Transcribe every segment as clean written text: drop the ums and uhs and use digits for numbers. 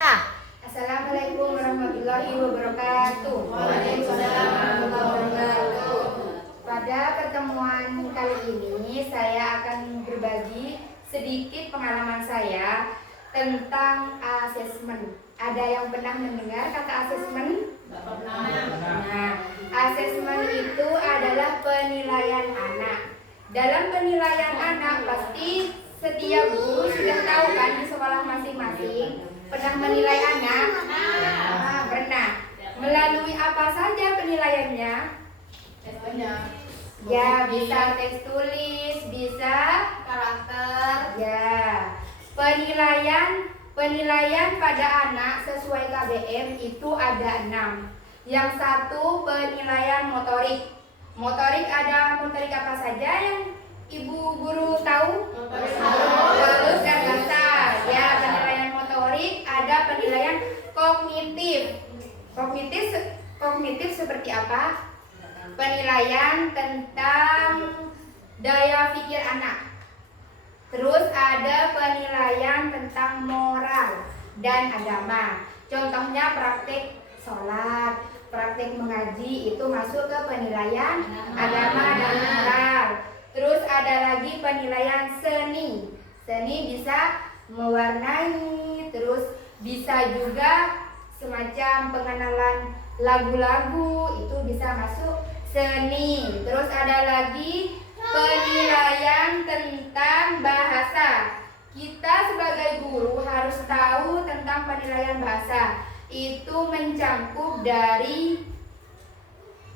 Assalamualaikum warahmatullahi wabarakatuh. Waalaikumsalam warahmatullahi wabarakatuh. Pada pertemuan kali ini saya akan berbagi sedikit pengalaman saya tentang asesmen. Ada yang pernah mendengar kata asesmen? Nah, asesmen itu adalah penilaian anak. Dalam penilaian anak pasti setiap guru sudah tahu kan di sekolah masing-masing pernah menilai anak? Pernah. Melalui apa saja penilaiannya? Ya, bisa tes tulis, bisa Karakter. ya. Penilaian pada anak sesuai KBM itu ada 6. Yang satu penilaian motorik. Motorik ada motorik apa saja yang Ibu guru tahu? Halus dan kasar. Ya, penilaian motorik, ada penilaian kognitif. Kognitif seperti apa? Penilaian tentang daya pikir anak. Terus ada penilaian tentang moral dan agama. Contohnya praktik sholat, praktik mengaji itu masuk ke penilaian agama dan moral. Terus ada lagi penilaian seni. Seni bisa mewarnai, terus bisa juga semacam pengenalan lagu-lagu, itu bisa masuk seni. Terus ada lagi penilaian tentang bahasa. Kita sebagai guru harus tahu tentang penilaian bahasa. Itu mencakup dari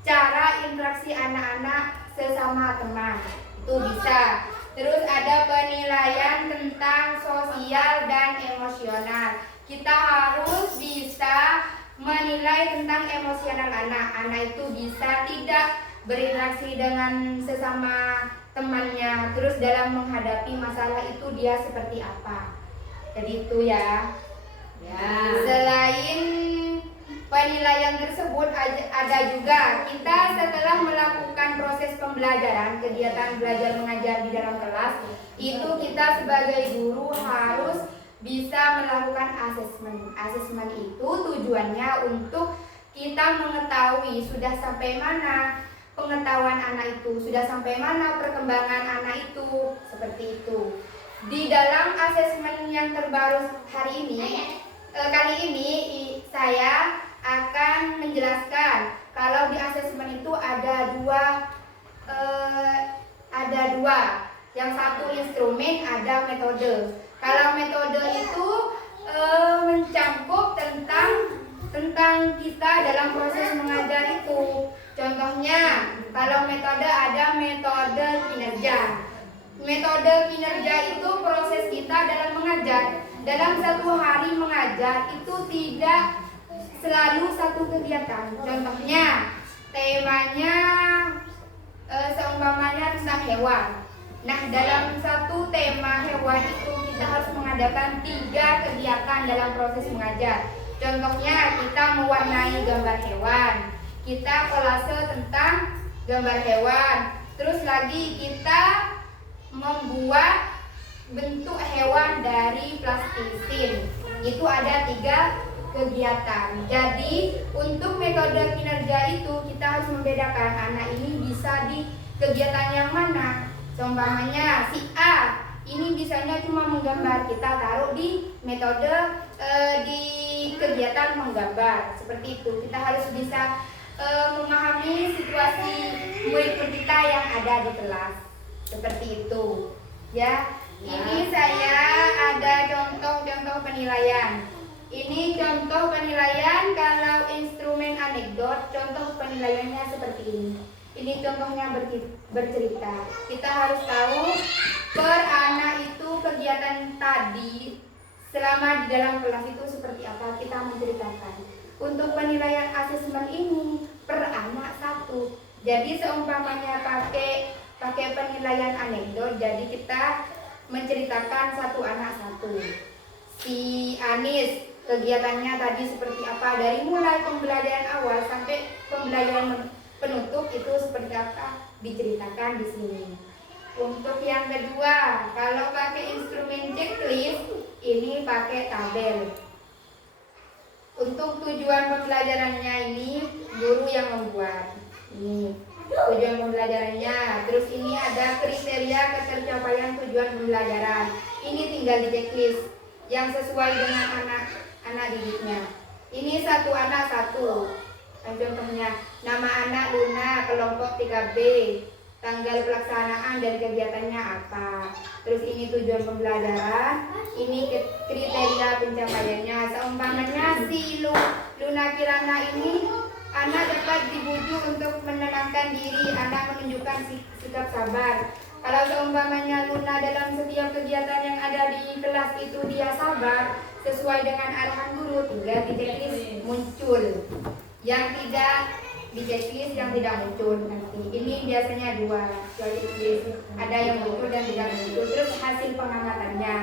cara interaksi anak-anak sesama teman. Itu bisa. Terus ada penilaian tentang sosial dan emosional. Kita harus bisa menilai tentang emosional anak. Anak itu bisa tidak berinteraksi dengan sesama temannya. Terus dalam menghadapi masalah itu dia seperti apa. Jadi itu ya. Selain penilaian tersebut ada juga kita setelah melakukan proses pembelajaran, kegiatan belajar mengajar di dalam kelas, itu kita sebagai guru harus bisa melakukan asesmen. Asesmen itu tujuannya untuk kita mengetahui sudah sampai mana pengetahuan anak itu, sudah sampai mana perkembangan anak itu, seperti itu. Di dalam asesmen yang terbaru hari ini, kali ini saya akan menjelaskan kalau di asesmen itu ada dua. Yang satu instrumen, ada metode. Kalau metode itu mencakup tentang kita dalam proses mengajar itu. Contohnya, kalau metode ada metode kinerja. Metode kinerja itu proses kita dalam mengajar. Dalam satu hari mengajar itu tidak selalu satu kegiatan. Contohnya, temanya seumpamanya tentang hewan. Nah, dalam satu tema hewan itu kita harus mengadakan 3 kegiatan dalam proses mengajar. Contohnya, kita mewarnai gambar hewan, kita kolase tentang gambar hewan, terus lagi kita membuat bentuk hewan dari plastisin. Itu ada 3 kegiatan. Jadi untuk metode kinerja itu kita harus membedakan anak ini bisa di kegiatan yang mana. Contohnya si A ini bisanya cuma menggambar, kita taruh di metode di kegiatan menggambar. Seperti itu. Kita harus bisa memahami situasi murid kita yang ada di kelas. Seperti itu. Ya. Ini saya ada contoh-contoh penilaian. Ini contoh penilaian kalau instrumen anekdot, contoh penilaiannya seperti ini. Ini contohnya bercerita. Kita harus tahu per anak itu kegiatan tadi selama di dalam kelas itu seperti apa, kita menceritakan. Untuk penilaian asesmen ini per anak 1. Jadi seumpamanya pakai penilaian anekdot, jadi kita menceritakan satu anak 1. Si Anis kegiatannya tadi seperti apa, dari mulai pembelajaran awal sampai pembelajaran penutup itu seperti apa diceritakan di sini. Untuk yang kedua, kalau pakai instrumen checklist ini pakai tabel. Untuk tujuan pembelajarannya ini guru yang membuat. Ini tujuan pembelajarannya. Terus ini ada kriteria ketercapaian tujuan pembelajaran. Ini tinggal di checklist yang sesuai dengan anak didiknya. Ini satu anak satu. Contohnya nama anak Luna, kelompok 3B, tanggal pelaksanaan dan kegiatannya apa. Terus ini tujuan pembelajaran, ini kriteria pencapaiannya. Seumpamanya si Luna Kirana ini, anak dapat dibujuk untuk menenangkan diri, anak menunjukkan sikap sabar. Kalau seumpamanya Luna dalam setiap kegiatan yang ada di kelas itu dia sabar, sesuai dengan arahan guru, tinggal di checklist muncul. Yang tidak di checklist, yang tidak muncul nanti. Ini biasanya dua checklist, ada yang muncul dan tidak muncul. Terus hasil pengamatannya,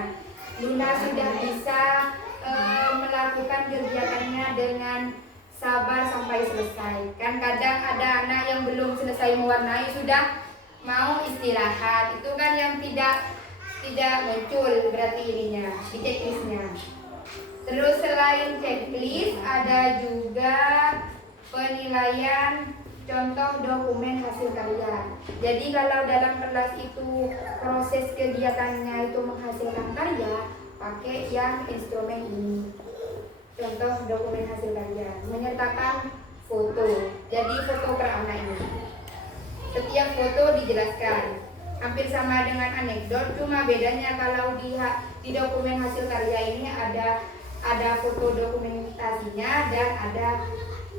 Luna sudah bisa melakukan kegiatannya dengan sabar sampai selesai. Kan kadang ada anak yang belum selesai mewarnai sudah mau istirahat, itu kan yang tidak muncul berarti ininya di checklistnya. Terus selain checklist ada juga penilaian contoh dokumen hasil karya. Jadi kalau dalam kelas itu proses kegiatannya itu menghasilkan karya, pakai yang instrumen ini. Contoh dokumen hasil karya menyertakan foto. Jadi foto per anak ini. Setiap foto dijelaskan. Hampir sama dengan anekdot, cuma bedanya kalau di dokumen hasil karya ini ada foto dokumentasinya dan ada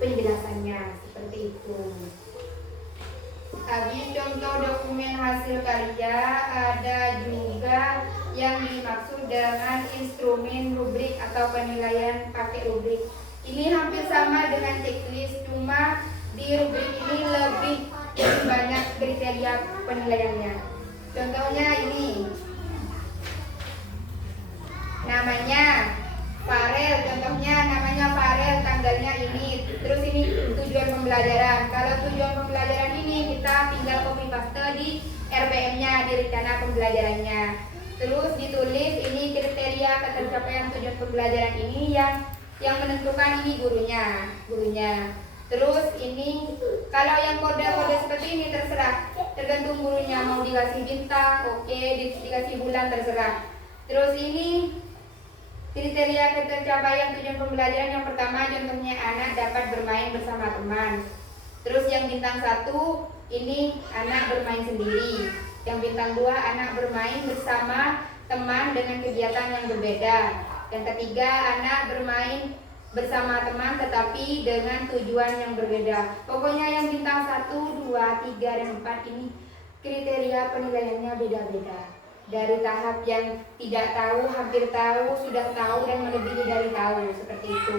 penjelasannya seperti itu. Habis contoh dokumen hasil karya ada juga yang dimaksud dengan instrumen rubrik atau penilaian pakai rubrik. Ini hampir sama dengan checklist, cuma di rubrik ini lebih banyak kriteria penilaiannya. Contohnya ini namanya Farel, contohnya namanya Farel, tanggalnya ini. Terus ini tujuan pembelajaran. Kalau tujuan pembelajaran ini kita tinggal copy paste di RPM-nya, di rencana pembelajarannya. Terus ditulis ini kriteria ketercapaian tujuan pembelajaran ini yang menentukan ini gurunya. Terus ini kalau yang kode-kode seperti ini terserah, tergantung gurunya mau dikasih bintang, oke, dikasih bulan terserah. Terus ini kriteria ketercapaian tujuan pembelajaran yang pertama contohnya anak dapat bermain bersama teman. Terus yang bintang 1 ini anak bermain sendiri. Yang bintang 2 anak bermain bersama teman dengan kegiatan yang berbeda. Yang ketiga anak bermain bersama teman tetapi dengan tujuan yang berbeda. Pokoknya yang bintang 1, 2, 3, dan 4 ini kriteria penilaiannya beda-beda. Dari tahap yang tidak tahu, hampir tahu, sudah tahu, dan melebihi dari tahu, seperti itu.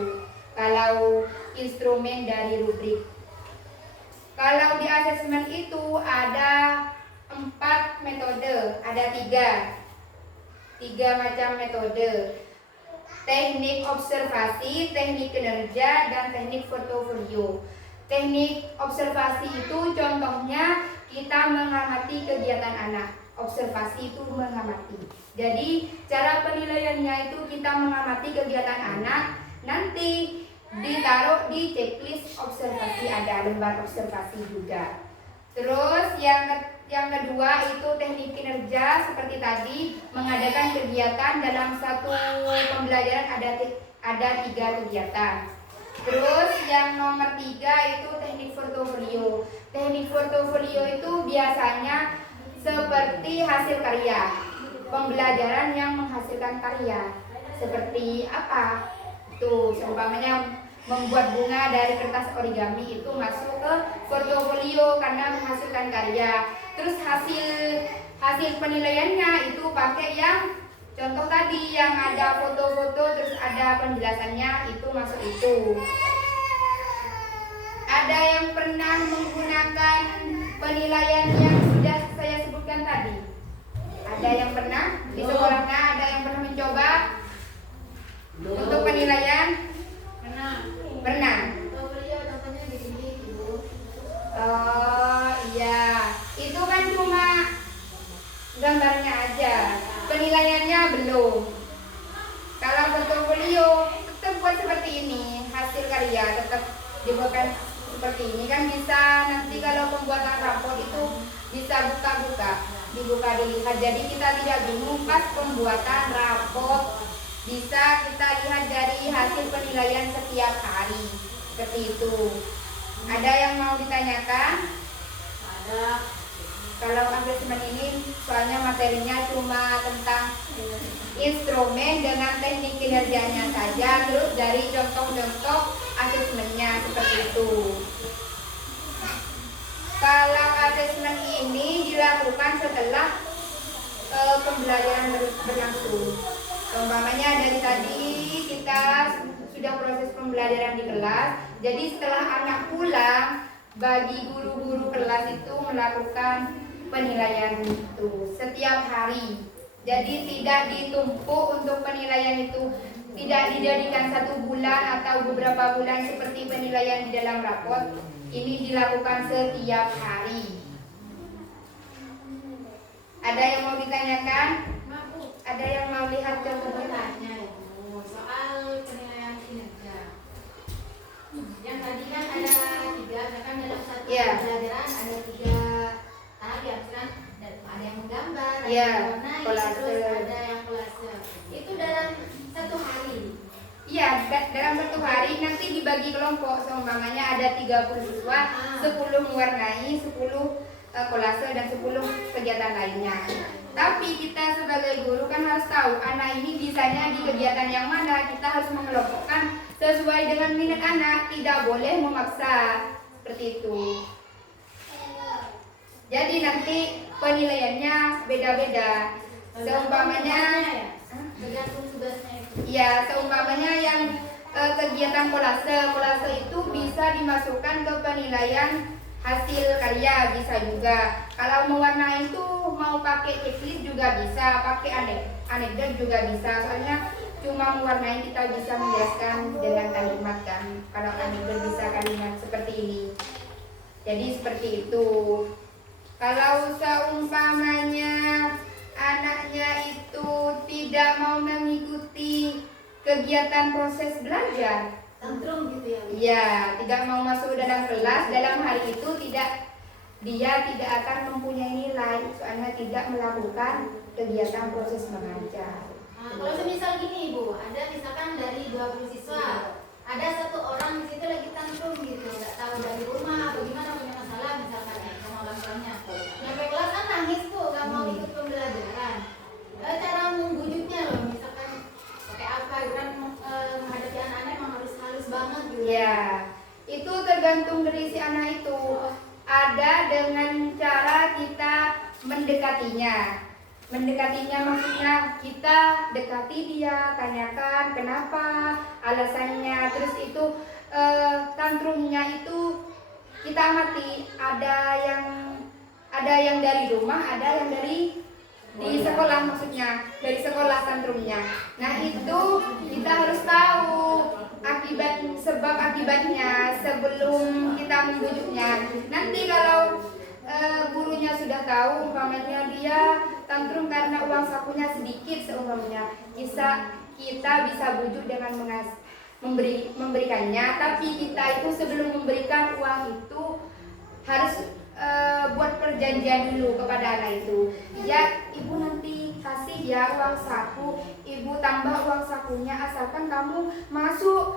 Kalau instrumen dari rubrik. Kalau di asesmen itu ada 4 metode, ada 3 macam metode. Teknik observasi, teknik kinerja, dan teknik portofolio. Teknik observasi itu contohnya kita mengamati kegiatan anak. Observasi itu mengamati. Jadi cara penilaiannya itu kita mengamati kegiatan anak, nanti ditaruh di checklist observasi, ada lembar observasi juga. Terus yang kedua itu teknik kinerja, seperti tadi mengadakan kegiatan dalam satu pembelajaran ada 3 kegiatan. Terus yang nomor 3 itu teknik portofolio. Teknik portofolio itu biasanya seperti hasil karya, pembelajaran yang menghasilkan karya. Seperti apa? Tuh, seumpamanya membuat bunga dari kertas origami itu masuk ke portofolio karena menghasilkan karya. Terus hasil penilaiannya itu pakai yang contoh tadi yang ada foto-foto terus ada penjelasannya, itu masuk itu. Ada yang pernah menggunakan penilaian yang sudah saya sebutkan tadi? Ada yang pernah di sekolahnya, ada yang pernah mencoba untuk penilaian? Pernah. Oh iya, itu kan cuma gambarnya aja, penilaiannya belum. Kalau portofolio tetap buat seperti ini, karya tetap dibuatkan seperti ini kan bisa nanti kalau pembuatan rapor itu bisa dibuka dilihat, jadi kita tidak bingung pas pembuatan rapor, bisa kita lihat dari hasil penilaian setiap hari seperti itu. Ada yang mau ditanyakan? Ada. Kalau asesmen ini soalnya materinya cuma tentang instrumen dengan teknik kinerjanya saja, terus dari contoh-contoh asesmennya seperti itu. Kalau asesmen ini dilakukan setelah pembelajaran berlangsung. Umpamanya dari tadi kita sudah proses pembelajaran di kelas, jadi setelah anak pulang, bagi guru-guru kelas itu melakukan penilaian itu setiap hari. Jadi tidak ditumpuk untuk penilaian itu, tidak dijadikan 1 bulan atau beberapa bulan seperti penilaian di dalam rapor. Ini dilakukan setiap hari. Ada yang mau ditanyakan? Ada yang mau lihat contohnya? Tanya Ibu, soal penilaian kinerja. Yang tadi kan ada 3, kan dalam satu pembelajaran ada 3 tahap ya, kan? Ada yang menggambar, ada yang mewarnai, terus ada yang kolase. Itu dalam 1 hari. Iya, dalam 1 hari nanti dibagi kelompok. Seumpamanya ada 30 siswa, 10 mewarnai, 10 kolase dan 10 kegiatan lainnya. Tapi kita sebagai guru kan harus tahu anak ini bisanya di kegiatan yang mana. Kita harus mengelompokkan sesuai dengan minat anak, tidak boleh memaksa seperti itu. Jadi nanti penilaiannya beda-beda. Seumpamanya tergantung tugasnya itu. ya, seumpamanya yang kegiatan kolase itu bisa dimasukkan ke penilaian hasil karya, bisa juga. Kalau mewarnai itu mau pakai checklist juga bisa, pakai anekdot juga bisa. Soalnya cuma mewarnai kita bisa menjelaskan dengan kalimat kan. Kalau anekdot bisa kalimat seperti ini. Jadi seperti itu. Kalau seumpamanya anaknya itu tidak mau mengikuti kegiatan proses belajar, Tantrum gitu ya. ya, tidak mau masuk dalam kelas, dalam hari itu dia tidak akan mempunyai nilai, soalnya tidak melakukan kegiatan proses mengajar. Nah, kalau semisal gini Ibu, ada misalkan dari 20 siswa, ada 1 orang di situ lagi tantrum gitu, nggak tahu dari rumah apa gimana, punya masalah misalkan ya sama orang tuanya. Nyampe kelas kan nangis tuh, nggak mau ikut pembelajaran. Cara membujuknya loh, misalkan pakai apa gitu kan, menghadapi anak-anak emang harus halus banget gitu. Ya, itu tergantung dari si anak itu. Ada dengan cara kita mendekatinya. Mendekatinya maksudnya kita dekati dia, tanyakan kenapa, alasannya, terus itu tantrumnya itu kita amati. Ada yang dari rumah, ada yang dari di sekolah, maksudnya dari sekolah tantrumnya. Nah itu kita harus tahu sebab akibatnya sebelum kita membujuknya. Nanti kalau gurunya sudah tahu umpamanya dia tantrum karena uang sakunya sedikit seumpamanya, kita bisa bujuk dengan memberikannya. Tapi kita itu sebelum memberikan uang itu harus buat perjanjian dulu kepada anak itu. Ya, ibu nanti kasih ya uang saku, ibu tambah uang sakunya asalkan kamu masuk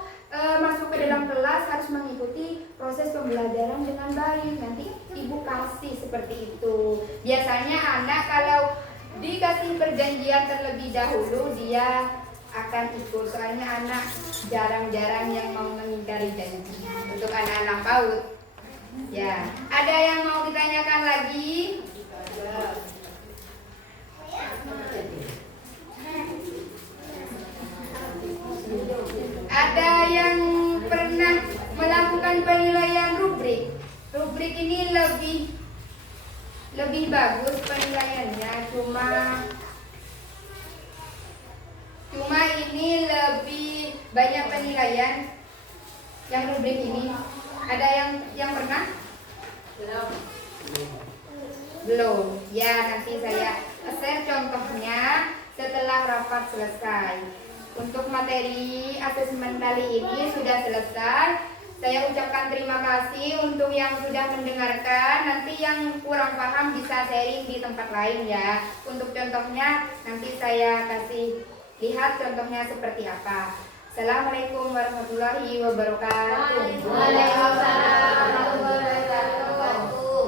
ke dalam kelas harus mengikuti proses pembelajaran dengan baik. Nanti ibu kasih seperti itu. Biasanya anak kalau dikasih perjanjian terlebih dahulu dia akan ikut. Soalnya anak jarang-jarang yang mau mengingkari janji untuk anak-anak PAUD. Ya, ada yang mau ditanyakan lagi? Ada yang pernah melakukan penilaian rubrik? Rubrik ini lebih bagus penilaiannya, cuma ini lebih banyak penilaian yang rubrik ini. Ada yang pernah? Belum. Ya, nanti saya share contohnya setelah rapat selesai. Untuk materi asesmen kali ini sudah selesai. Saya ucapkan terima kasih untuk yang sudah mendengarkan. Nanti yang kurang paham bisa sharing di tempat lain ya. Untuk contohnya nanti saya kasih lihat contohnya seperti apa. Assalamualaikum warahmatullahi wabarakatuh. Waalaikumsalam warahmatullahi wabarakatuh.